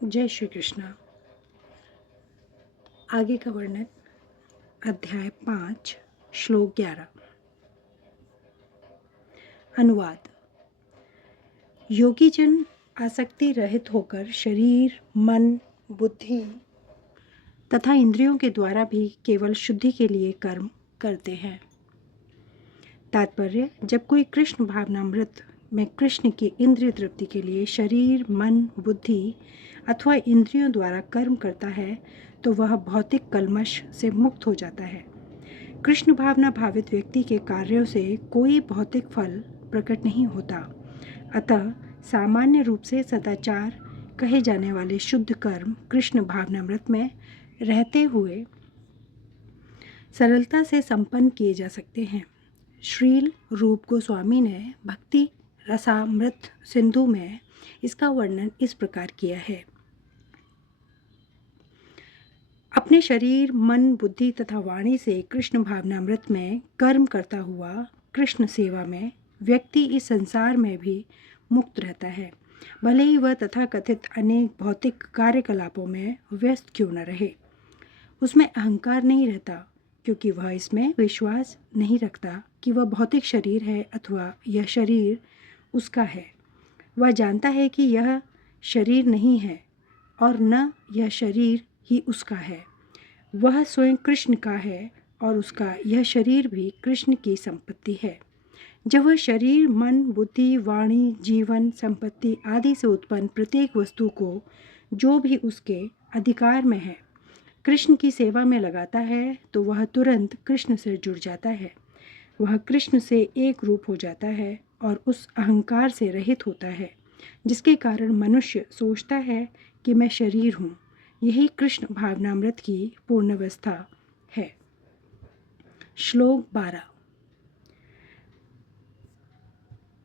जय श्री कृष्ण। आगे का वर्णन अध्याय 5 श्लोक 11। अनुवाद। योगी जन आसक्ति रहित होकर शरीर, मन, बुद्धि तथा इंद्रियों के द्वारा भी केवल शुद्धि के लिए कर्म करते हैं। तात्पर्य: जब कोई कृष्ण भावनामृत में कृष्ण की इंद्रिय तृप्ति के लिए शरीर, मन, बुद्धि अथवा इंद्रियों द्वारा कर्म करता है तो वह भौतिक कल्मश से मुक्त हो जाता है। कृष्ण भावना भावित व्यक्ति के कार्यों से कोई भौतिक फल प्रकट नहीं होता। अतः सामान्य रूप से सदाचार कहे जाने वाले शुद्ध कर्म कृष्ण भावनामृत में रहते हुए सरलता से संपन्न किए जा सकते हैं। श्रील रूप गोस्वामी ने भक्ति रसामृत सिंधु में इसका वर्णन इस प्रकार किया है। अपने शरीर, मन, बुद्धि तथा वाणी से कृष्ण भावनामृत में कर्म करता हुआ कृष्ण सेवा में व्यक्ति इस संसार में भी मुक्त रहता है, भले ही वह तथाकथित अनेक भौतिक कार्यकलापों में व्यस्त क्यों न रहे। उसमें अहंकार नहीं रहता, क्योंकि वह इसमें विश्वास नहीं रखता कि वह भौतिक शरीर है अथवा यह शरीर उसका है। वह जानता है कि यह शरीर नहीं है और न यह शरीर ही उसका है। वह स्वयं कृष्ण का है और उसका यह शरीर भी कृष्ण की संपत्ति है। जब वह शरीर, मन, बुद्धि, वाणी, जीवन, संपत्ति आदि से उत्पन्न प्रत्येक वस्तु को जो भी उसके अधिकार में है कृष्ण की सेवा में लगाता है तो वह तुरंत कृष्ण से जुड़ जाता है। वह कृष्ण से एक रूप हो जाता है और उस अहंकार से रहित होता है जिसके कारण मनुष्य सोचता है कि मैं शरीर हूँ। यही कृष्ण भावनामृत की पूर्णावस्था है। श्लोक 12।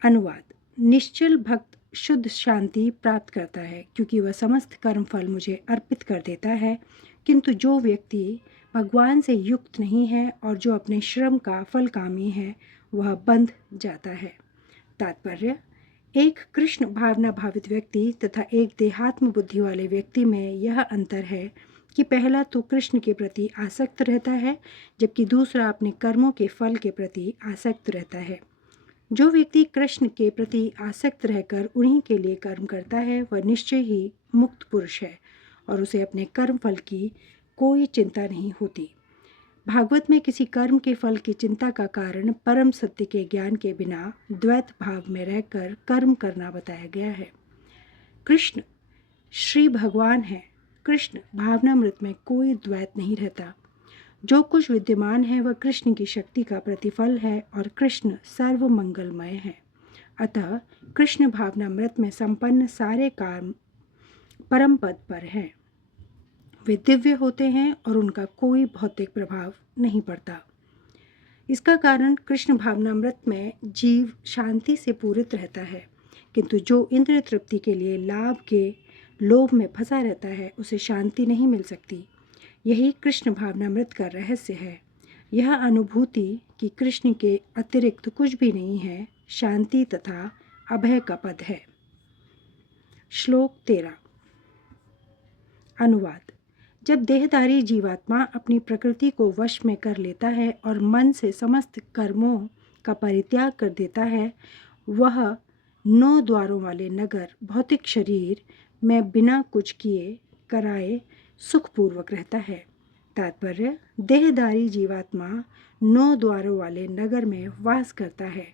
अनुवाद। निश्चल भक्त शुद्ध शांति प्राप्त करता है क्योंकि वह समस्त कर्म फल मुझे अर्पित कर देता है, किंतु जो व्यक्ति भगवान से युक्त नहीं है और जो अपने श्रम का फल कामी है वह बंध जाता है। तात्पर्य: एक कृष्ण भावना भावित व्यक्ति तथा एक देहात्म बुद्धि वाले व्यक्ति में यह अंतर है कि पहला तो कृष्ण के प्रति आसक्त रहता है जबकि दूसरा अपने कर्मों के फल के प्रति आसक्त रहता है। जो व्यक्ति कृष्ण के प्रति आसक्त रहकर उन्हीं के लिए कर्म करता है वह निश्चय ही मुक्त पुरुष है और उसे अपने कर्म फल की कोई चिंता नहीं होती। भागवत में किसी कर्म के फल की चिंता का कारण परम सत्य के ज्ञान के बिना द्वैत भाव में रहकर कर्म करना बताया गया है। कृष्ण श्री भगवान है। कृष्ण भावनामृत में कोई द्वैत नहीं रहता। जो कुछ विद्यमान है वह कृष्ण की शक्ति का प्रतिफल है और कृष्ण सर्व मंगलमय है। अतः कृष्ण भावनामृत में संपन्न सारे कर्म परम पद पर हैं। वे दिव्य होते हैं और उनका कोई भौतिक प्रभाव नहीं पड़ता। इसका कारण कृष्ण भावनामृत में जीव शांति से पूरित रहता है, किंतु जो इंद्रिय तृप्ति के लिए लाभ के लोभ में फंसा रहता है उसे शांति नहीं मिल सकती। यही कृष्ण भावनामृत का रहस्य है। यह अनुभूति कि कृष्ण के अतिरिक्त कुछ भी नहीं है शांति तथा अभय का पद है। श्लोक 13। अनुवाद। जब देहधारी जीवात्मा अपनी प्रकृति को वश में कर लेता है और मन से समस्त कर्मों का परित्याग कर देता है वह 9 द्वारों वाले नगर भौतिक शरीर में बिना कुछ किए कराए सुखपूर्वक रहता है। तात्पर्य: देहधारी जीवात्मा 9 द्वारों वाले नगर में वास करता है।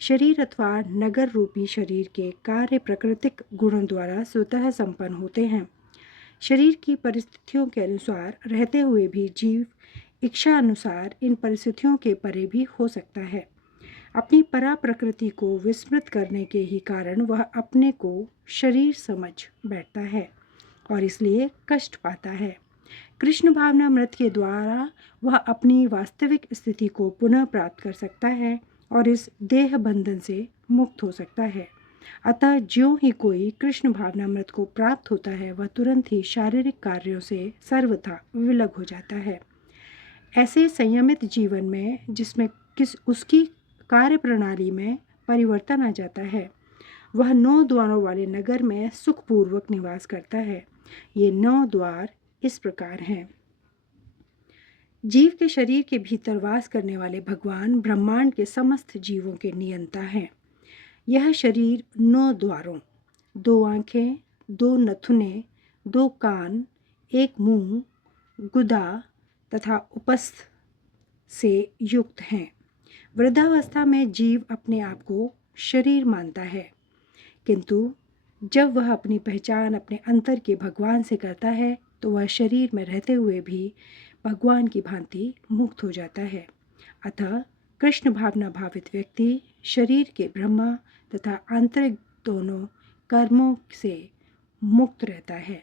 शरीर अथवा नगर रूपी शरीर के कार्य प्राकृतिक गुणों द्वारा स्वतः संपन्न होते हैं। शरीर की परिस्थितियों के अनुसार रहते हुए भी जीव इच्छा अनुसार इन परिस्थितियों के परे भी हो सकता है। अपनी परा प्रकृति को विस्मृत करने के ही कारण वह अपने को शरीर समझ बैठता है और इसलिए कष्ट पाता है। कृष्ण भावनामृत के द्वारा वह अपनी वास्तविक स्थिति को पुनः प्राप्त कर सकता है और इस देह बंधन से मुक्त हो सकता है। अतः ज्यों ही कोई कृष्ण भावनामृत को प्राप्त होता है वह तुरंत ही शारीरिक कार्यों से सर्वथा विलग हो जाता है। ऐसे संयमित जीवन में जिसमें उसकी कार्य प्रणाली में परिवर्तन आ जाता है वह 9 द्वारों वाले नगर में सुखपूर्वक निवास करता है। ये 9 द्वार इस प्रकार हैं। जीव के शरीर के भीतर वास करने वाले भगवान ब्रह्मांड के समस्त जीवों के नियंता हैं। यह शरीर 9 द्वारों, 2 आँखें, 2 नथुने, 2 कान, 1 मुंह, गुदा तथा उपस्थ से युक्त हैं। वृद्धावस्था में जीव अपने आप को शरीर मानता है, किंतु जब वह अपनी पहचान अपने अंतर के भगवान से करता है तो वह शरीर में रहते हुए भी भगवान की भांति मुक्त हो जाता है। अतः कृष्ण भावना भावित व्यक्ति शरीर के ब्रह्मा तथा आंतरिक दोनों कर्मों से मुक्त रहता है।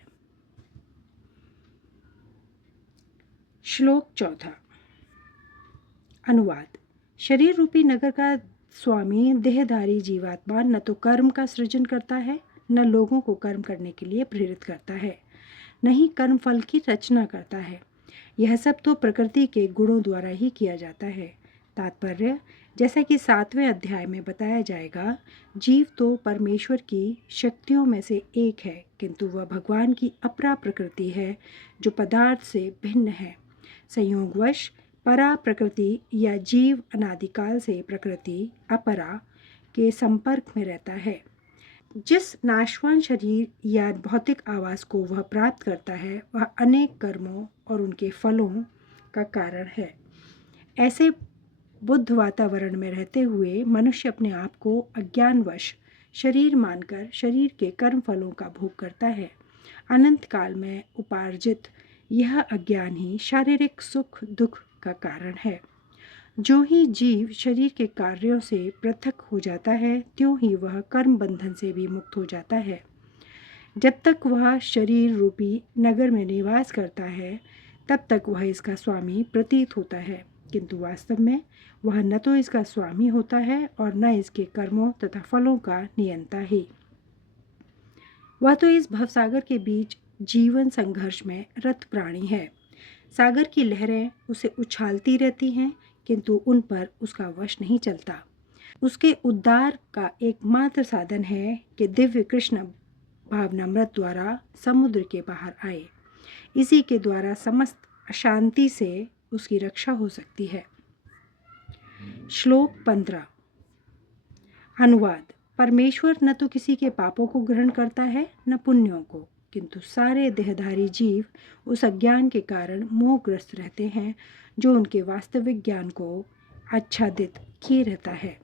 श्लोक 4। अनुवाद। शरीर रूपी नगर का स्वामी देहधारी जीवात्मा न तो कर्म का सृजन करता है, न लोगों को कर्म करने के लिए प्रेरित करता है, न ही कर्म फल की रचना करता है। यह सब तो प्रकृति के गुणों द्वारा ही किया जाता है। तात्पर्य, जैसा कि 7वें अध्याय में बताया जाएगा, जीव तो परमेश्वर की शक्तियों में से एक है, किंतु वह भगवान की अपरा प्रकृति है जो पदार्थ से भिन्न है। संयोगवश परा प्रकृति या जीव अनादिकाल से प्रकृति अपरा के संपर्क में रहता है। जिस नाशवान शरीर या भौतिक आवास को वह प्राप्त करता है वह अनेक कर्मों और उनके फलों का कारण है। ऐसे बुद्ध वातावरण में रहते हुए मनुष्य अपने आप को अज्ञानवश शरीर मानकर शरीर के कर्म फलों का भोग करता है। अनंत काल में उपार्जित यह अज्ञान ही शारीरिक सुख दुख का कारण है। जो ही जीव शरीर के कार्यों से पृथक हो जाता है, त्यों ही वह कर्म बंधन से भी मुक्त हो जाता है। जब तक वह शरीर रूपी नगर में निवास करता है, तब तक वह इसका स्वामी प्रतीत होता है, किंतु वास्तव में वह न तो इसका स्वामी होता है और न इसके कर्मों तथा फलों का नियंता ही। वह तो इस भवसागर के बीच जीवन संघर्ष में रत प्राणी है। सागर की लहरें उसे उछालती रहती हैं, किंतु उन पर उसका वश नहीं चलता। उसके उद्धार का एकमात्र साधन है कि दिव्य कृष्ण भावनामृत द्वारा समुद्र के बाहर आए। इसी के द्वारा समस्त अशांति से उसकी रक्षा हो सकती है। श्लोक 15। अनुवाद। परमेश्वर न तो किसी के पापों को ग्रहण करता है न पुण्यों को, किंतु सारे देहधारी जीव उस अज्ञान के कारण मोहग्रस्त रहते हैं जो उनके वास्तविक ज्ञान को आच्छादित किए रहता है।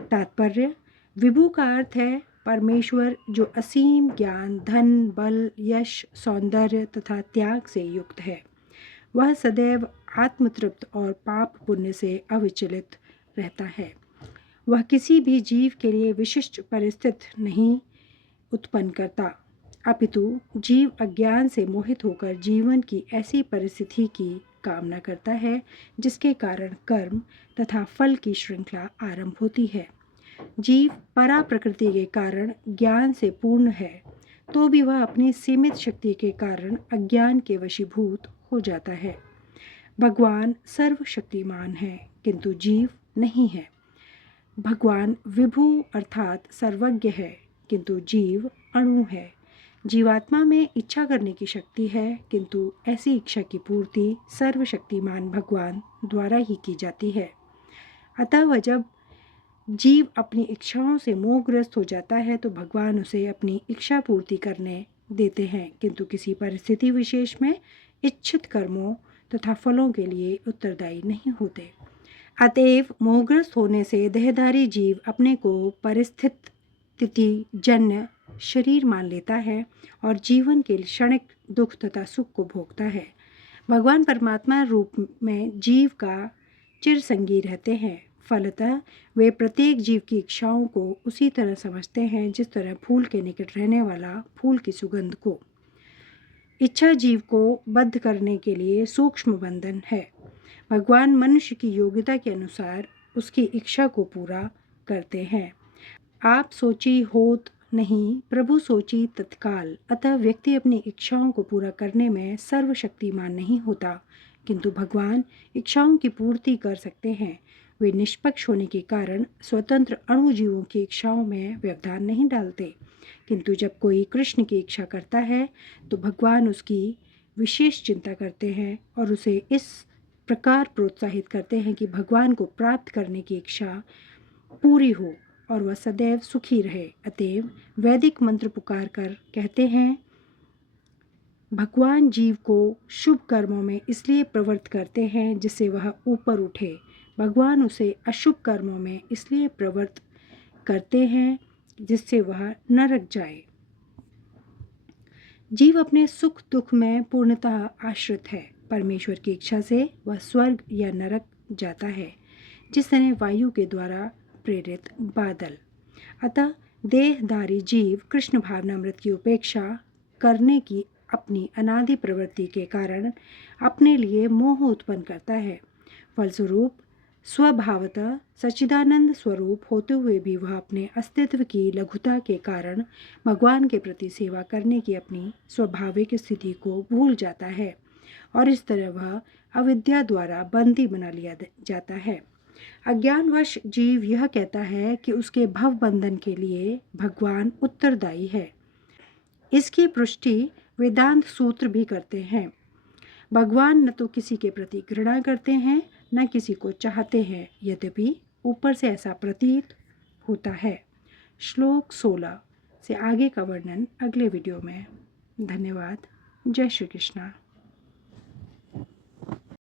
तात्पर्य, विभु का अर्थ है परमेश्वर जो असीम ज्ञान, धन, बल, यश, सौंदर्य तथा त्याग से युक्त है। वह सदैव आत्मतृप्त और पाप पुण्य से अविचलित रहता है। वह किसी भी जीव के लिए विशिष्ट परिस्थिति नहीं उत्पन्न करता, अपितु जीव अज्ञान से मोहित होकर जीवन की ऐसी परिस्थिति की कामना करता है जिसके कारण कर्म तथा फल की श्रृंखला आरंभ होती है। जीव परा प्रकृति के कारण ज्ञान से पूर्ण है, तो भी वह अपनी सीमित शक्ति के कारण अज्ञान के वशीभूत हो जाता है। भगवान सर्वशक्तिमान है, किंतु जीव नहीं है। भगवान विभु अर्थात सर्वज्ञ है, किंतु जीव अणु है। जीवात्मा में इच्छा करने की शक्ति है, किंतु ऐसी इच्छा की पूर्ति सर्वशक्तिमान भगवान द्वारा ही की जाती है। अतः वह जब जीव अपनी इच्छाओं से मोहग्रस्त हो जाता है तो भगवान उसे अपनी इच्छा पूर्ति करने देते हैं, किंतु किसी परिस्थिति विशेष में इच्छित कर्मों तथा फलों के लिए उत्तरदायी नहीं होते। अतएव मोहग्रस्त होने से देहधारी जीव अपने को परिस्थिति जन्य शरीर मान लेता है और जीवन के क्षणिक दुख तथा सुख को भोगता है। भगवान परमात्मा रूप में जीव का चिरसंगी रहते हैं। फलतः वे प्रत्येक जीव की इच्छाओं को उसी तरह समझते हैं जिस तरह फूल के निकट रहने वाला फूल की सुगंध को। इच्छा जीव को बद्ध करने के लिए सूक्ष्म बंधन है। भगवान मनुष्य की योग्यता के अनुसार उसकी इच्छा को पूरा करते हैं। आप सोची होत नहीं, प्रभु सोची तत्काल। अतः व्यक्ति अपनी इच्छाओं को पूरा करने में सर्वशक्तिमान नहीं होता, किंतु भगवान इच्छाओं की पूर्ति कर सकते हैं। वे निष्पक्ष होने के कारण स्वतंत्र अणुजीवों की इच्छाओं में व्यवधान नहीं डालते, किंतु जब कोई कृष्ण की इच्छा करता है तो भगवान उसकी विशेष चिंता करते हैं और उसे इस प्रकार प्रोत्साहित करते हैं कि भगवान को प्राप्त करने की इच्छा पूरी हो और वह सदैव सुखी रहे। अतएव वैदिक मंत्र पुकार कर कहते हैं, भगवान जीव को शुभ कर्मों में इसलिए प्रवृत्त करते हैं जिससे वह ऊपर उठे, भगवान उसे अशुभ कर्मों में इसलिए प्रवृत्त करते हैं जिससे वह नरक जाए। जीव अपने सुख दुख में पूर्णतः आश्रित है। परमेश्वर की इच्छा से वह स्वर्ग या नरक जाता है, जिस तरह वायु के द्वारा प्रेरित बादल। अतः देहधारी जीव कृष्ण भावनामृत की उपेक्षा करने की अपनी अनादि प्रवृत्ति के कारण अपने लिए मोह उत्पन्न करता है। फलस्वरूप स्वभावतः सच्चिदानंद स्वरूप होते हुए भी वह अपने अस्तित्व की लघुता के कारण भगवान के प्रति सेवा करने की अपनी स्वाभाविक स्थिति को भूल जाता है और इस तरह वह अविद्या द्वारा बंदी बना लिया जाता है। अज्ञानवश जीव यह कहता है कि उसके भव बंधन के लिए भगवान उत्तरदायी है। इसकी पुष्टि वेदांत सूत्र भी करते हैं। भगवान न तो किसी के प्रति घृणा करते हैं न किसी को चाहते हैं, यद्यपि ऊपर से ऐसा प्रतीत होता है। श्लोक 16 से आगे का वर्णन अगले वीडियो में। धन्यवाद। जय श्री कृष्णा।